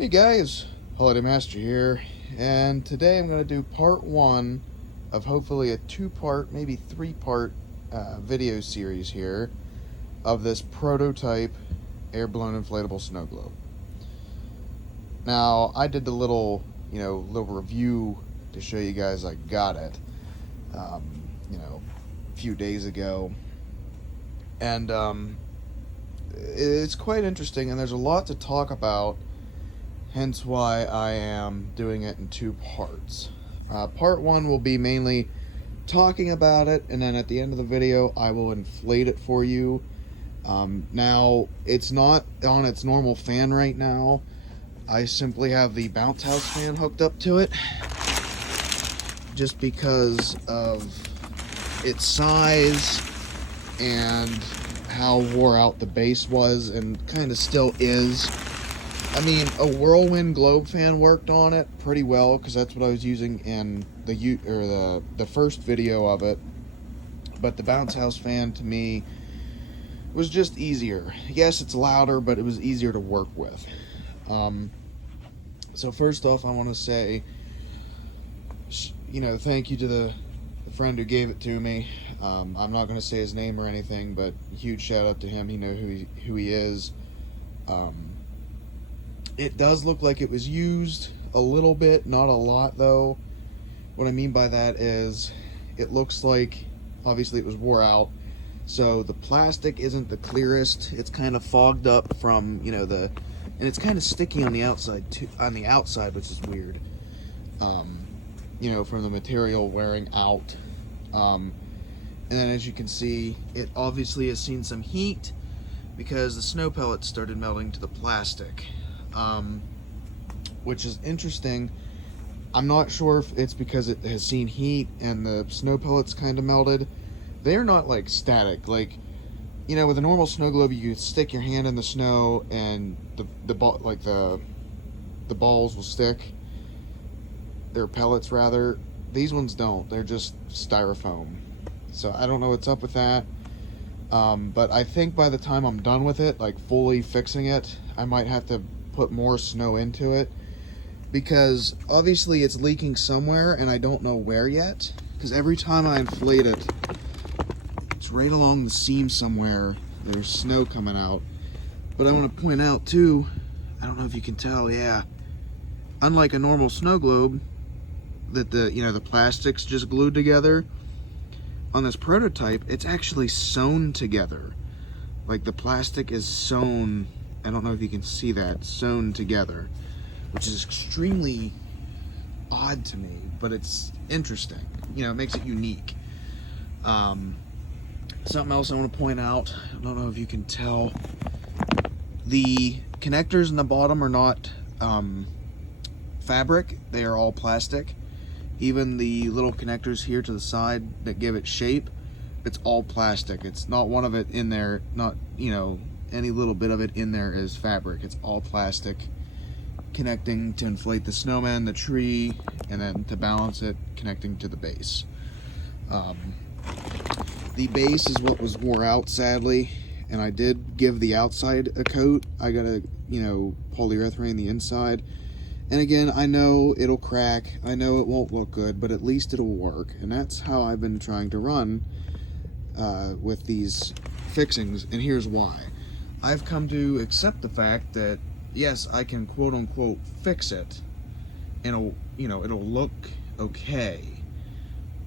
Hey guys, Holiday Master here, and today I'm going to do part one of hopefully a two-part, maybe three-part video series here of this prototype air-blown inflatable snow globe. Now, I did the little review to show you guys I got it, a few days ago, and it's quite interesting, and there's a lot to talk about. Hence why I am doing it in two parts. Part one will be mainly talking about it, and then at the end of the video I will inflate it for you. Now, it's not on its normal fan right now. I simply have the bounce house fan hooked up to it, just because of its size and how wore out the base was, and kind of still is. I mean, a whirlwind globe fan worked on it pretty well, because that's what I was using in the first video of it. But the bounce house fan, to me, was just easier. Yes, it's louder, but it was easier to work with. So first off, I want to say, thank you to the friend who gave it to me. I'm not going to say his name or anything, but huge shout out to him. He knows who he is. It does look like it was used a little bit, not a lot though. What I mean by that is, it looks like, obviously it was wore out, so the plastic isn't the clearest. It's kind of fogged up from, and it's kind of sticky on the outside too, which is weird. From the material wearing out. And then as you can see, it obviously has seen some heat because the snow pellets started melting to the plastic. Which is interesting. I'm not sure if it's because it has seen heat and the snow pellets kind of melted. They're not like static. Like, with a normal snow globe, you stick your hand in the snow and the balls will stick. They're pellets rather. These ones don't. They're just styrofoam. So I don't know what's up with that. But I think by the time I'm done with it, like fully fixing it, I might have to put more snow into it, because obviously it's leaking somewhere and I don't know where yet, because every time I inflate it, it's right along the seam somewhere there's snow coming out. But I want to point out too, I don't know if you can tell, yeah, unlike a normal snow globe that the plastic's just glued together, on this prototype it's actually sewn together. Like, the plastic is sewn, I don't know if you can see that, sewn together, which is extremely odd to me, but it's interesting. It makes it unique. Something else I want to point out, I don't know if you can tell, the connectors in the bottom are not fabric, they are all plastic. Even the little connectors here to the side that give it shape, it's all plastic. It's not one of it in there, not, any little bit of it in there is fabric. It's all plastic, connecting to inflate the snowman, the tree, and then to balance it, connecting to the base. The base is what was wore out, sadly, and I did give the outside a coat. I got a, polyurethane the inside. And again, I know it'll crack, I know it won't look good, but at least it'll work. And that's how I've been trying to run with these fixings, and here's why. I've come to accept the fact that, yes, I can quote-unquote fix it, and it'll look okay,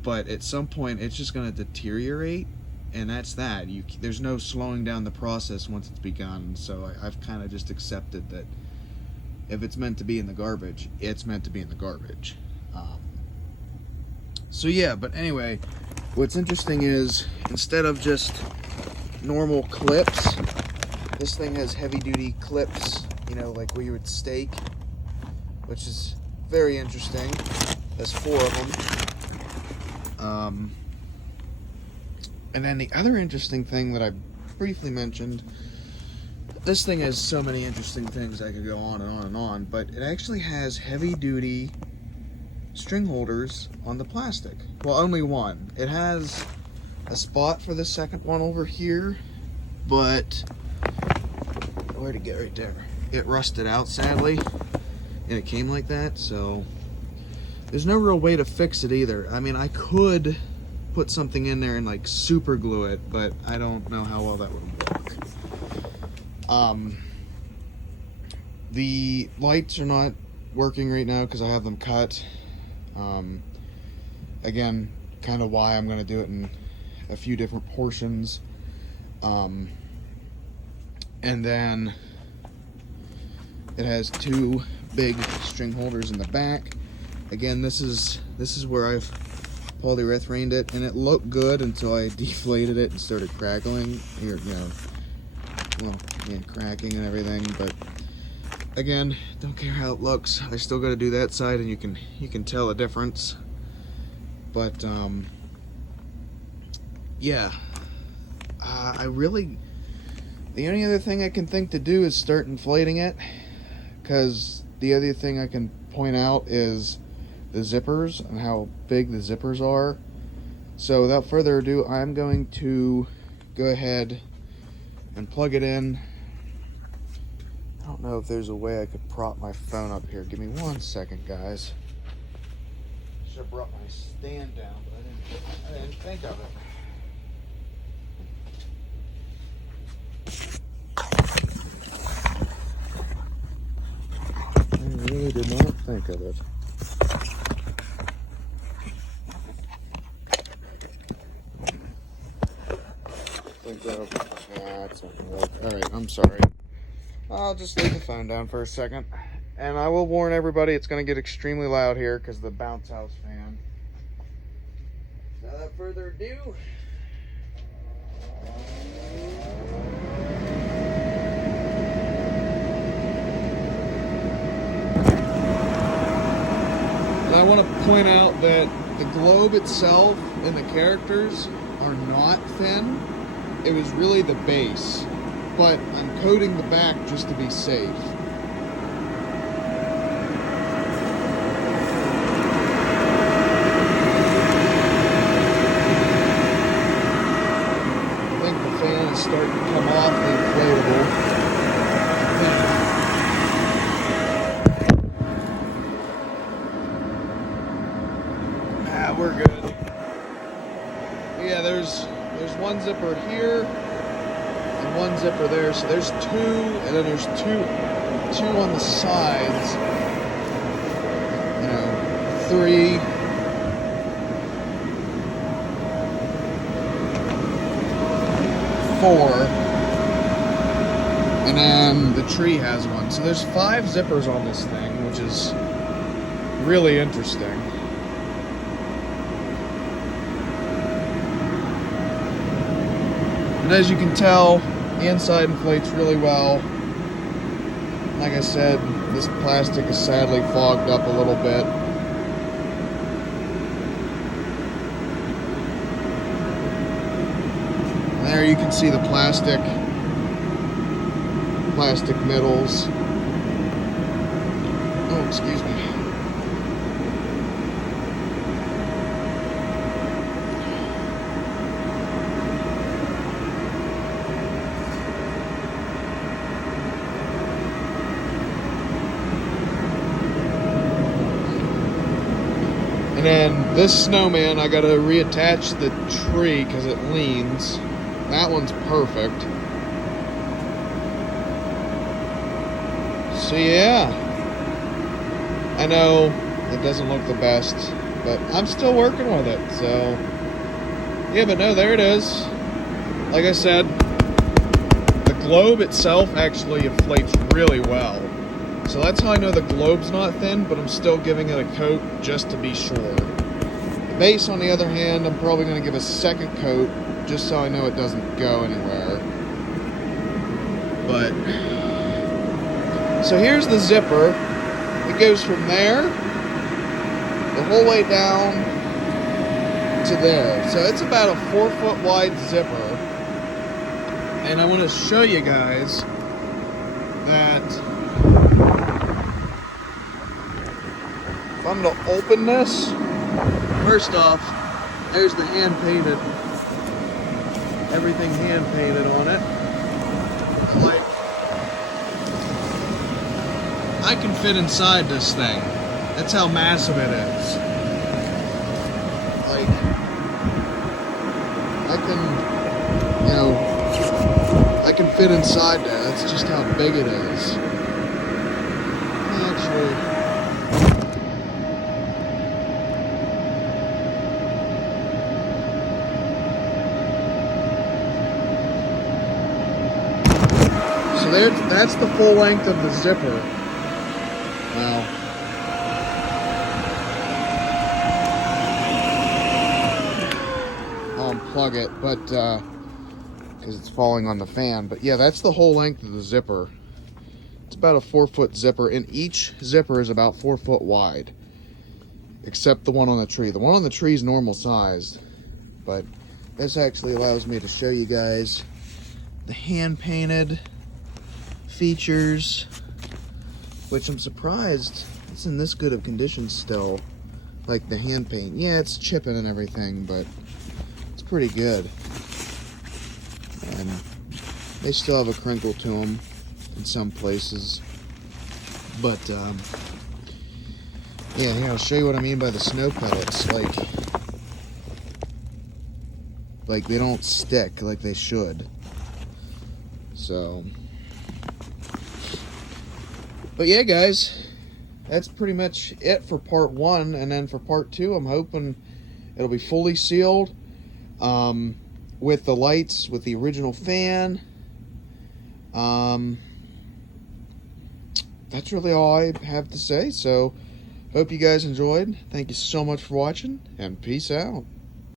but at some point it's just going to deteriorate, and that's that. There's no slowing down the process once it's begun, so I've kind of just accepted that if it's meant to be in the garbage, it's meant to be in the garbage. So yeah, but anyway, what's interesting is, instead of just normal clips, this thing has heavy-duty clips, like where you would stake, which is very interesting. There's 4 of them. And then the other interesting thing that I briefly mentioned, this thing has so many interesting things, I could go on and on and on, but it actually has heavy-duty string holders on the plastic. Well, only one. It has a spot for the second one over here, but where'd it get? Right there. It rusted out, sadly. and it came like that, so there's no real way to fix it either. I mean, I could put something in there and like super glue it, but I don't know how well that would work. The lights are not working right now because I have them cut. Again, kind of why I'm going to do it in a few different portions. And then it has two big string holders in the back. Again, this is where I've polyurethaned it, and it looked good until I deflated it and started crackling, or, cracking and everything. But again, don't care how it looks. I still got to do that side, and you can tell a difference. But yeah, the only other thing I can think to do is start inflating it, because the other thing I can point out is the zippers and how big the zippers are. So without further ado, I'm going to go ahead and plug it in. I don't know if there's a way I could prop my phone up here. Give me 1 second, guys. Should have brought my stand down, but I didn't think of it. I really did not think of it. That's not gonna work. Alright, I'm sorry. I'll just leave the phone down for a second. And I will warn everybody, it's going to get extremely loud here because of the bounce house fan. So without further ado, and I want to point out that the globe itself and the characters are not thin. It was really the base, but I'm coating the back just to be safe. I think the fan is starting to come off the inflatable. We're good. Yeah, there's one zipper here and one zipper there, so there's two, and then there's two on the sides. 3. 4, and then the tree has one. So there's 5 zippers on this thing, which is really interesting. And as you can tell, the inside inflates really well. Like I said, this plastic is sadly fogged up a little bit. And there you can see the plastic middles. Oh, excuse me. And then this snowman, I gotta reattach the tree because it leans. That one's perfect. So yeah, I know it doesn't look the best, but I'm still working with it. So yeah, but no, there it is. Like I said, the globe itself actually inflates really well. So that's how I know the globe's not thin, but I'm still giving it a coat just to be sure. The base, on the other hand, I'm probably going to give a second coat just so I know it doesn't go anywhere. But, so here's the zipper. It goes from there, the whole way down to there. So it's about a 4-foot wide zipper. And I want to show you guys that if I'm going to open this, first off, there's the hand painted, everything hand painted on it. Looks like I can fit inside this thing. That's how massive it is. Like, I can, you know, I can fit inside there. That's just how big it is. Actually, so there, that's the full length of the zipper. Well, I'll unplug it, but because it's falling on the fan. But yeah, that's the whole length of the zipper. It's about a 4-foot zipper, and each zipper is about 4 foot wide, except the one on the tree. The one on the tree is normal sized, but this actually allows me to show you guys the hand painted features, which I'm surprised it's in this good of condition still. Like the hand paint, yeah, it's chipping and everything, but it's pretty good. And they still have a crinkle to them in some places, but yeah, here, I'll show you what I mean by the snow pellets. Like they don't stick like they should. So, but yeah, guys, that's pretty much it for part 1. And then for part 2, I'm hoping it'll be fully sealed, with the lights, with the original fan. That's really all I have to say. So, hope you guys enjoyed. Thank you so much for watching, and peace out.